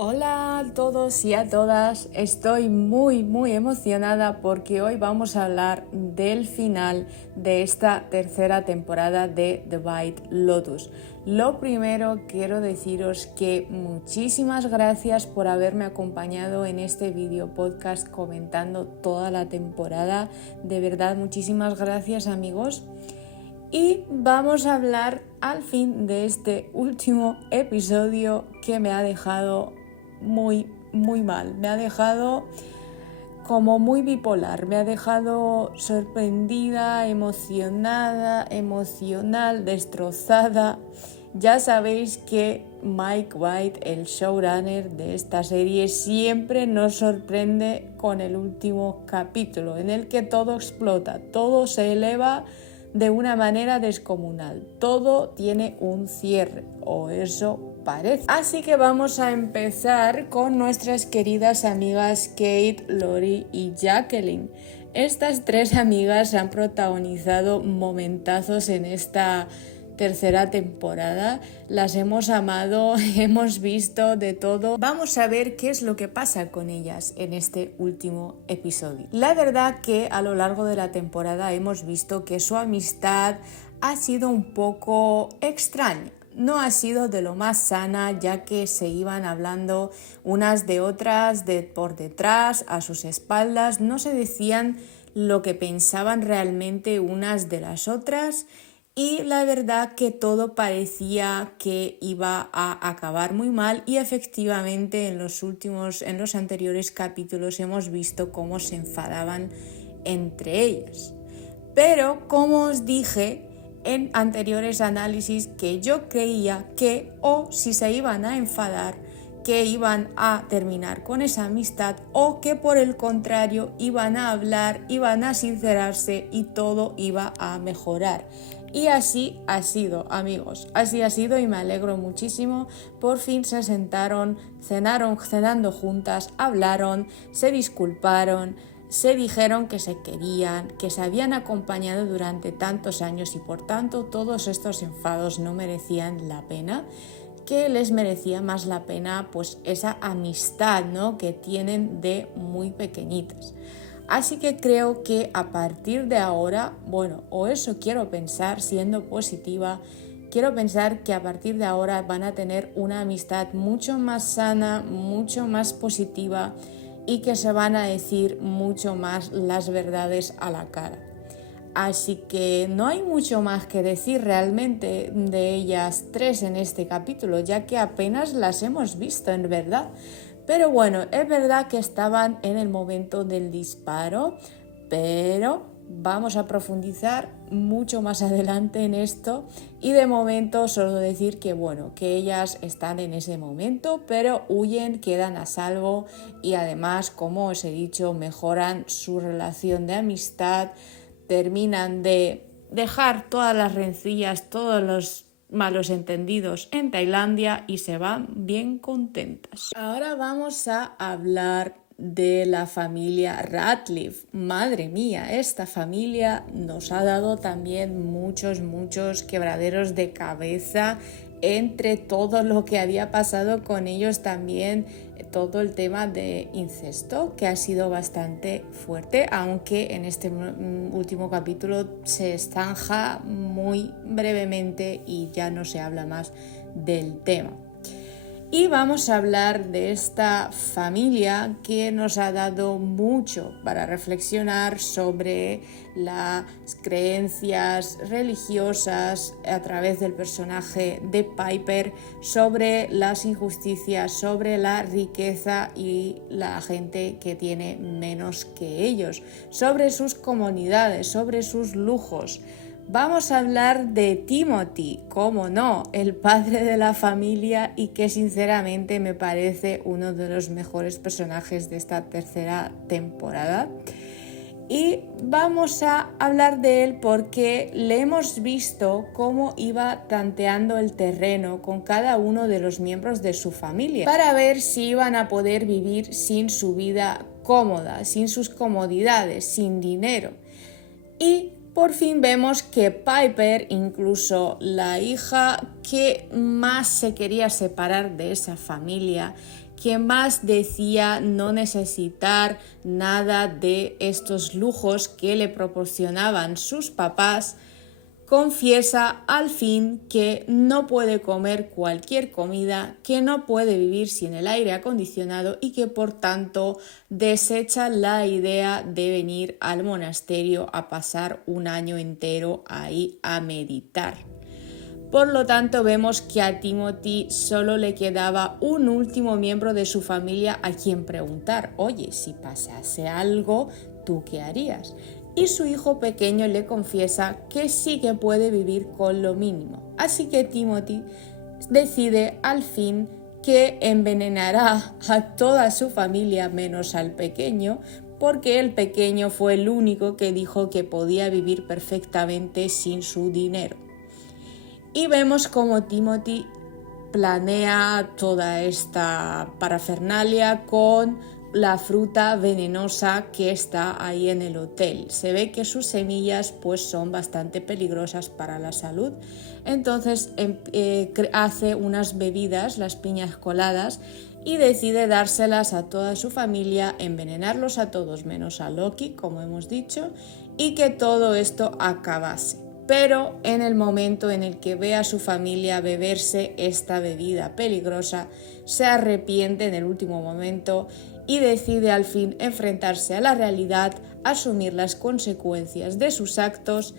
Hola a todos y a todas, estoy muy emocionada porque hoy vamos a hablar del final de esta tercera temporada de The White Lotus. Lo primero quiero deciros que muchísimas gracias por haberme acompañado en este video podcast comentando toda la temporada. De verdad, muchísimas gracias amigos. Y vamos a hablar al fin de este último episodio que me ha dejado muy mal, me ha dejado como muy bipolar, me ha dejado sorprendida, emocional, destrozada. Ya sabéis que Mike White, el showrunner de esta serie, siempre nos sorprende con el último capítulo, en el que todo explota, todo se eleva de una manera descomunal, todo tiene un cierre, o eso parece. Así que vamos a empezar con nuestras queridas amigas Kate, Lori y Jacqueline. Estas tres amigas han protagonizado momentazos en esta tercera temporada, las hemos amado, hemos visto de todo. Vamos a ver qué es lo que pasa con ellas en este último episodio. La verdad que a lo largo de la temporada hemos visto que su amistad ha sido un poco extraña. No ha sido de lo más sana, ya que se iban hablando unas de otras por detrás, a sus espaldas, no se decían lo que pensaban realmente unas de las otras. Y la verdad que todo parecía que iba a acabar muy mal y efectivamente en los anteriores capítulos hemos visto cómo se enfadaban entre ellas. Pero como os dije en anteriores análisis, que yo creía que si se iban a enfadar, que iban a terminar con esa amistad, o que por el contrario iban a hablar, iban a sincerarse y todo iba a mejorar. Y así ha sido, amigos, así ha sido y me alegro muchísimo. Por fin se sentaron, cenando juntas, hablaron, se disculparon, se dijeron que se querían, que se habían acompañado durante tantos años y por tanto todos estos enfados no merecían la pena, que les merecía más la pena pues esa amistad, ¿no?, que tienen de muy pequeñitas. Así que creo que a partir de ahora, o eso quiero pensar siendo positiva, quiero pensar que a partir de ahora van a tener una amistad mucho más sana, mucho más positiva y que se van a decir mucho más las verdades a la cara. Así que no hay mucho más que decir realmente de ellas tres en este capítulo, ya que apenas las hemos visto en verdad. Pero bueno, es verdad que estaban en el momento del disparo, pero vamos a profundizar mucho más adelante en esto y de momento solo decir que que ellas están en ese momento, pero huyen, quedan a salvo y además, como os he dicho, mejoran su relación de amistad, terminan de dejar todas las rencillas, todos los malos entendidos en Tailandia y se van bien contentas. Ahora vamos a hablar de la familia Radcliffe. Madre mía, esta familia nos ha dado también muchos quebraderos de cabeza entre todo lo que había pasado con ellos, también todo el tema de incesto, que ha sido bastante fuerte, aunque en este último capítulo se zanja muy brevemente y ya no se habla más del tema. Y vamos a hablar de esta familia que nos ha dado mucho para reflexionar sobre las creencias religiosas a través del personaje de Piper, sobre las injusticias, sobre la riqueza y la gente que tiene menos que ellos, sobre sus comunidades, sobre sus lujos. Vamos a hablar de Timothy, cómo no, el padre de la familia y que sinceramente me parece uno de los mejores personajes de esta tercera temporada. Y vamos a hablar de él porque le hemos visto cómo iba tanteando el terreno con cada uno de los miembros de su familia para ver si iban a poder vivir sin su vida cómoda, sin sus comodidades, sin dinero. Y por fin vemos que Piper, incluso la hija que más se quería separar de esa familia, que más decía no necesitar nada de estos lujos que le proporcionaban sus papás, confiesa al fin que no puede comer cualquier comida, que no puede vivir sin el aire acondicionado y que por tanto desecha la idea de venir al monasterio a pasar un año entero ahí a meditar. Por lo tanto, vemos que a Timothy solo le quedaba un último miembro de su familia a quien preguntar: oye, si pasase algo, ¿tú qué harías? Y su hijo pequeño le confiesa que sí que puede vivir con lo mínimo. Así que Timothy decide al fin que envenenará a toda su familia menos al pequeño, porque el pequeño fue el único que dijo que podía vivir perfectamente sin su dinero. Y vemos cómo Timothy planea toda esta parafernalia con la fruta venenosa que está ahí en el hotel. Se ve que sus semillas pues son bastante peligrosas para la salud. Entonces hace unas bebidas, las piñas coladas, y decide dárselas a toda su familia, envenenarlos a todos menos a Loki, como hemos dicho, y que todo esto acabase. Pero en el momento en el que ve a su familia beberse esta bebida peligrosa, se arrepiente en el último momento y decide al fin enfrentarse a la realidad, asumir las consecuencias de sus actos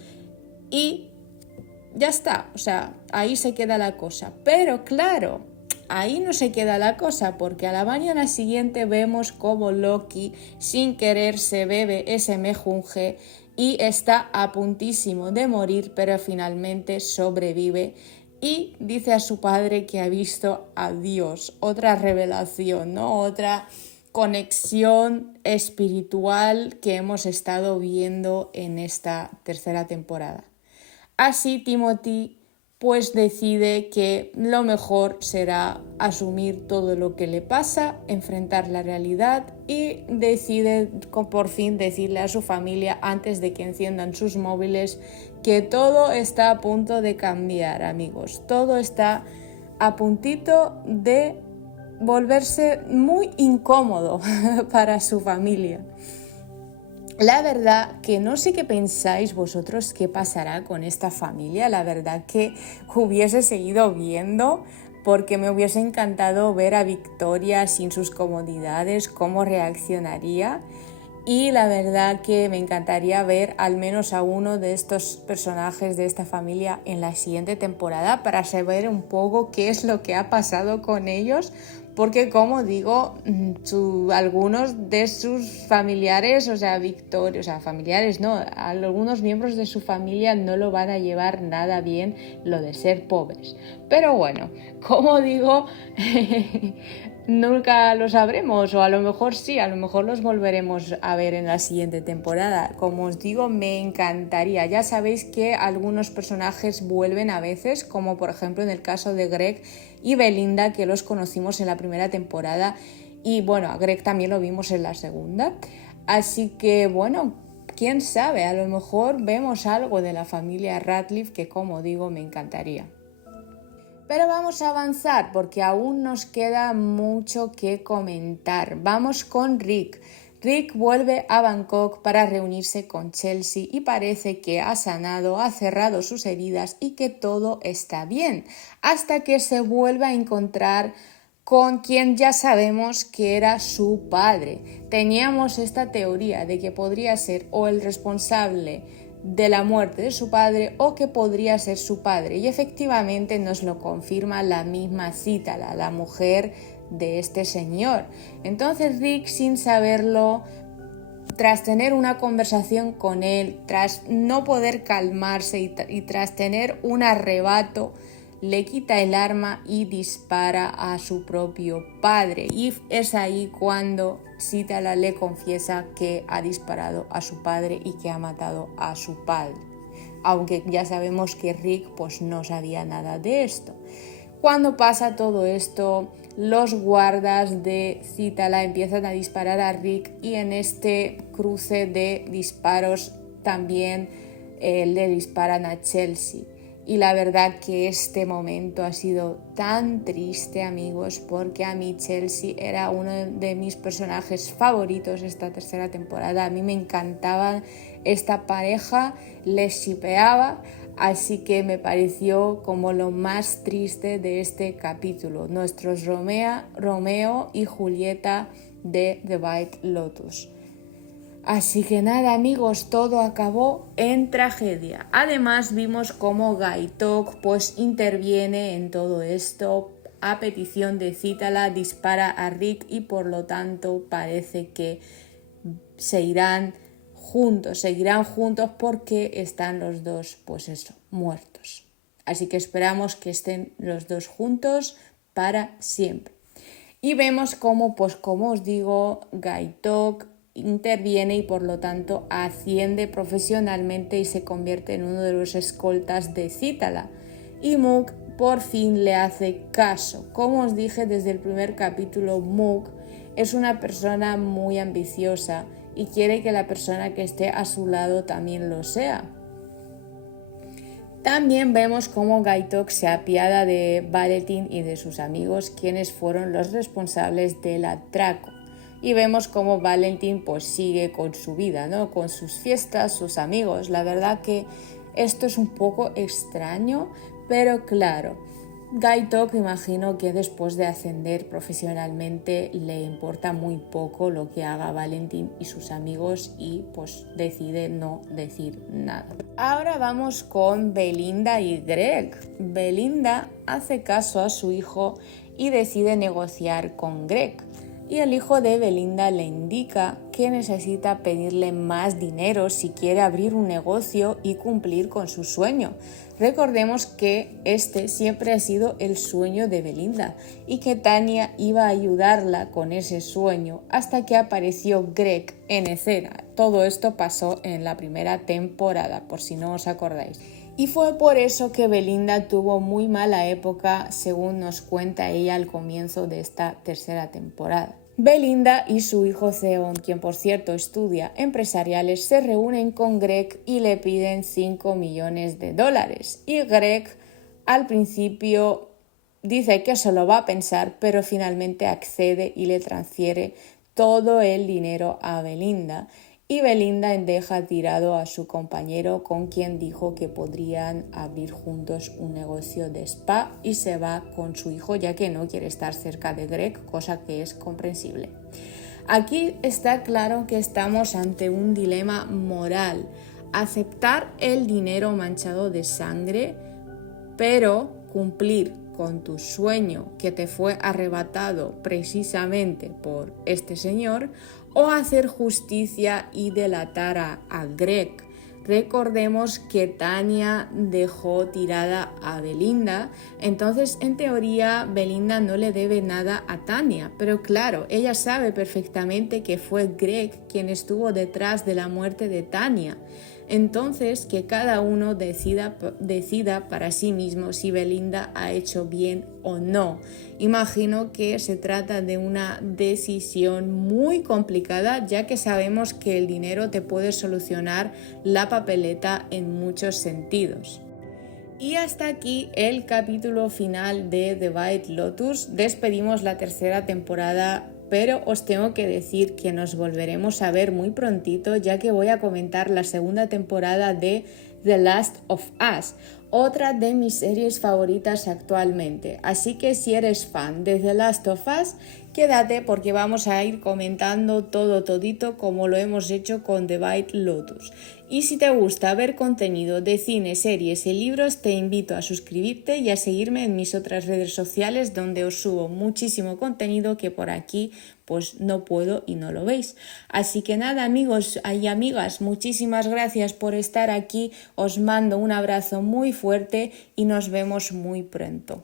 y ya está. O sea, ahí se queda la cosa. Pero claro, ahí no se queda la cosa, porque a la mañana siguiente vemos cómo Loki sin querer se bebe ese mejunje y está a puntísimo de morir, pero finalmente sobrevive y dice a su padre que ha visto a Dios. Otra revelación, ¿no? Otra conexión espiritual que hemos estado viendo en esta tercera temporada. Así Timothy pues decide que lo mejor será asumir todo lo que le pasa, enfrentar la realidad y decide por fin decirle a su familia antes de que enciendan sus móviles que todo está a punto de cambiar, amigos. Todo está a puntito de volverse muy incómodo para su familia. La verdad que no sé qué pensáis vosotros qué pasará con esta familia. La verdad que hubiese seguido viendo, porque me hubiese encantado ver a Victoria sin sus comodidades, cómo reaccionaría. Y la verdad que me encantaría ver al menos a uno de estos personajes de esta familia en la siguiente temporada para saber un poco qué es lo que ha pasado con ellos, porque como digo, algunos de sus familiares, o sea, Victoria, o sea, familiares no, algunos miembros de su familia no lo van a llevar nada bien lo de ser pobres. Pero bueno, como digo, nunca lo sabremos, o a lo mejor sí, a lo mejor los volveremos a ver en la siguiente temporada. Como os digo, me encantaría. Ya sabéis que algunos personajes vuelven a veces, como por ejemplo en el caso de Greg y Belinda, que los conocimos en la primera temporada, y bueno, a Greg también lo vimos en la segunda. Así que bueno, quién sabe, a lo mejor vemos algo de la familia Radcliffe que, como digo, me encantaría. Pero vamos a avanzar porque aún nos queda mucho que comentar. Vamos con Rick. Rick vuelve a Bangkok para reunirse con Chelsea y parece que ha sanado, ha cerrado sus heridas y que todo está bien, hasta que se vuelve a encontrar con quien ya sabemos que era su padre. Teníamos esta teoría de que podría ser o el responsable de la muerte de su padre o que podría ser su padre, y efectivamente nos lo confirma la misma Cítala, la mujer de este señor. Entonces Rick, sin saberlo, tras tener una conversación con él, tras no poder calmarse y tras tener un arrebato, le quita el arma y dispara a su propio padre. Y es ahí cuando Cítala le confiesa que ha disparado a su padre y que ha matado a su padre. Aunque ya sabemos que Rick pues no sabía nada de esto. Cuando pasa todo esto, los guardas de Cítala empiezan a disparar a Rick y en este cruce de disparos también le disparan a Chelsea. Y la verdad que este momento ha sido tan triste, amigos, porque a mí Chelsea era uno de mis personajes favoritos esta tercera temporada. A mí me encantaba esta pareja, les shippeaba, así que me pareció como lo más triste de este capítulo. Nuestros Romeo y Julieta de The White Lotus. Así que nada, amigos, todo acabó en tragedia. Además vimos cómo Gaitok pues interviene en todo esto. A petición de Cítala dispara a Rick y por lo tanto parece que seguirán juntos porque están los dos pues eso, muertos. Así que esperamos que estén los dos juntos para siempre. Y vemos cómo, pues como os digo, Gaitok interviene y por lo tanto asciende profesionalmente y se convierte en uno de los escoltas de Cítala. Y Mook por fin le hace caso. Como os dije desde el primer capítulo, Mook es una persona muy ambiciosa y quiere que la persona que esté a su lado también lo sea. También vemos cómo Gaitok se apiada de Valentin y de sus amigos, quienes fueron los responsables del atraco. Y vemos cómo Valentin pues sigue con su vida, ¿no? Con sus fiestas, sus amigos. La verdad que esto es un poco extraño, pero claro, Gaitok imagino que después de ascender profesionalmente le importa muy poco lo que haga Valentin y sus amigos y pues decide no decir nada. Ahora vamos con Belinda y Greg. Belinda hace caso a su hijo y decide negociar con Greg. Y el hijo de Belinda le indica que necesita pedirle más dinero si quiere abrir un negocio y cumplir con su sueño. Recordemos que este siempre ha sido el sueño de Belinda y que Tania iba a ayudarla con ese sueño hasta que apareció Greg en escena. Todo esto pasó en la primera temporada, por si no os acordáis. Y fue por eso que Belinda tuvo muy mala época, según nos cuenta ella al comienzo de esta tercera temporada. Belinda y su hijo Theon, quien por cierto estudia empresariales, se reúnen con Greg y le piden $5 millones. Y Greg al principio dice que se lo va a pensar, pero finalmente accede y le transfiere todo el dinero a Belinda. Y Belinda deja tirado a su compañero, con quien dijo que podrían abrir juntos un negocio de spa, y se va con su hijo ya que no quiere estar cerca de Greg, cosa que es comprensible. Aquí está claro que estamos ante un dilema moral: aceptar el dinero manchado de sangre, pero cumplir con tu sueño que te fue arrebatado precisamente por este señor, o hacer justicia y delatar a Greg. Recordemos que Tania dejó tirada a Belinda, entonces en teoría Belinda no le debe nada a Tania, pero claro, ella sabe perfectamente que fue Greg quien estuvo detrás de la muerte de Tania. Entonces, que cada uno decida para sí mismo si Belinda ha hecho bien o no. Imagino que se trata de una decisión muy complicada, ya que sabemos que el dinero te puede solucionar la papeleta en muchos sentidos. Y hasta aquí el capítulo final de The White Lotus. Despedimos la tercera temporada, pero os tengo que decir que nos volveremos a ver muy prontito, ya que voy a comentar la segunda temporada de The Last of Us, otra de mis series favoritas actualmente. Así que si eres fan de The Last of Us, quédate porque vamos a ir comentando todito como lo hemos hecho con The White Lotus. Y si te gusta ver contenido de cine, series y libros, te invito a suscribirte y a seguirme en mis otras redes sociales, donde os subo muchísimo contenido que por aquí pues no puedo y no lo veis. Así que nada, amigos y amigas, muchísimas gracias por estar aquí. Os mando un abrazo muy fuerte y nos vemos muy pronto.